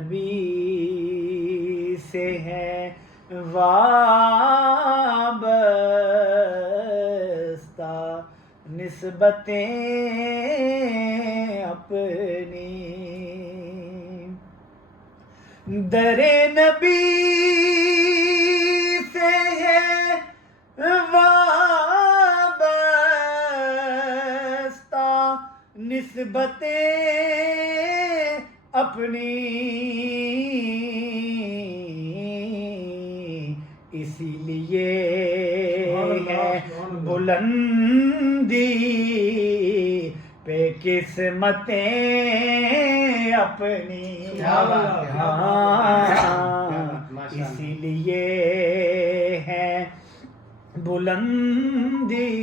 نبی سے ہے وابستہ نسبتیں اپنی، در نبی سے ہے وابستہ نسبتیں اپنی، اسی لیے ہے بلندی پہ قسمتیں اپنی، اسی لیے ہے بلندی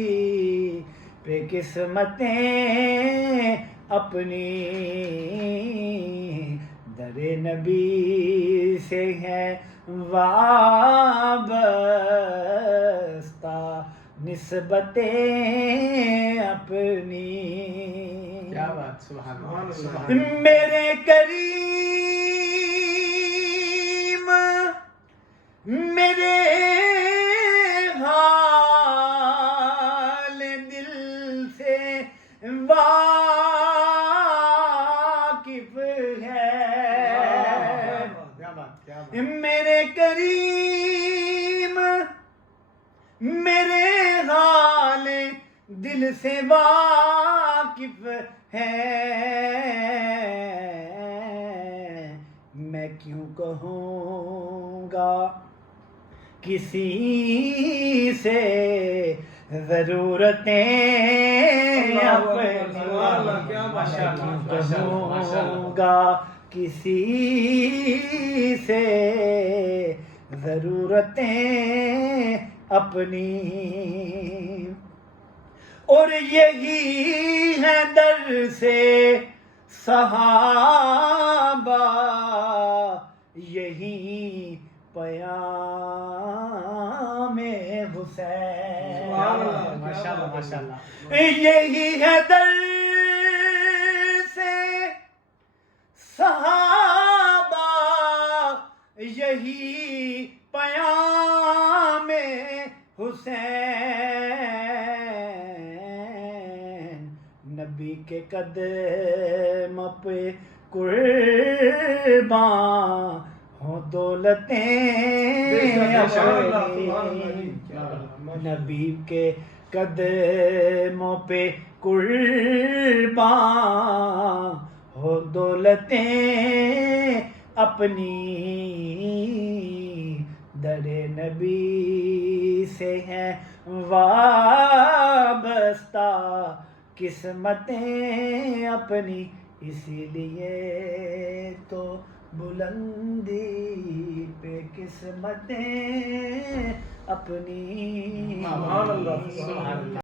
پہ قسمتیں اپنی، در نبی سے ہے وابستہ نسبتیں اپنی۔ کیا بات، سبحان اللہ۔ میرے کریم میرے حال دل سے واقف ہے، میرے کریم میرے حال دل سے واقف ہے، میں کیوں کہوں گا کسی سے ضرورتیں اپنی، کہوں گا کسی سے ضرورتیں اپنی، اور یہی ہے در سے صحابہ، یہی پیام حسین، ماشاءاللہ ماشاءاللہ، یہی ہے در سے صحابہ، یہی پیام حسین، نبی کے قدم پہ قربان ہوں دولتیں اپنی، نبی کے قدموں پہ قربان ہو دولتیں اپنی، در نبی سے ہے وابستہ قسمتیں اپنی، اسی لیے تو بلندی پہ قسمتیں اپنی۔ سبحان اللہ، سبحان اللہ۔